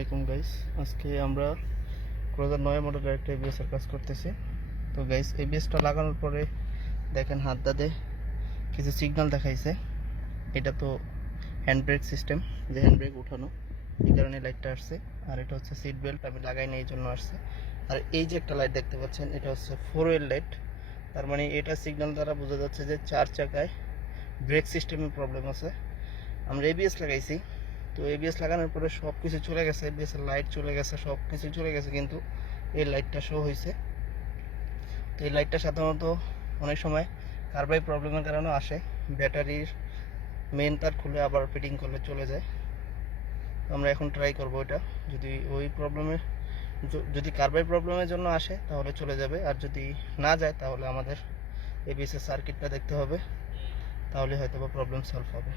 আলাইকুম গাইস। আজকে আমরা ক্রুজার 9 মডেলের একটা এবিএস এর কাজ করতেছি। তো গাইস, এবিএসটা লাগানোর পরে দেখেন হাত দাদে কিছু সিগন্যাল দেখাইছে। এটা তো হ্যান্ড ব্রেক সিস্টেম, যে হ্যান্ড ব্রেক উঠানো, এই কারণে লাইটটা আসছে। আর এটা হচ্ছে সিট বেল্ট, আমি লাগাই না এই জন্য আসছে। আর এই যে একটা লাইট দেখতে পাচ্ছেন, এটা হচ্ছে 4 ওয়েল লাইট। তার মানে এটা সিগন্যাল দ্বারা বোঝা যাচ্ছে যে 4 চাকায় ব্রেক সিস্টেমে প্রবলেম আছে। আমরা এবিএস লাগাইছি, তো এবিএস লাগানোর পরে সব কিছু চলে গেছে, এবিএস এর লাইট চলে গেছে, সব কিছু চলে গেছে, কিন্তু এই লাইটটা শো হয়েছে। তো এই লাইটটা সাধারণত অনেক সময় কার্বাই প্রবলেমের কারণে আসে। ব্যাটারির মেন তার খুলে আবার ফিটিং করলে চলে যায়। আমরা এখন ট্রাই করব এটা, যদি ওই প্রবলেমের যদি কার্বাই প্রবলেমের জন্য আসে তাহলে চলে যাবে, আর যদি না যায় তাহলে আমাদের এবিএস এর সার্কিটটা দেখতে হবে, তাহলে হয়তো বা প্রবলেম সলভ হবে।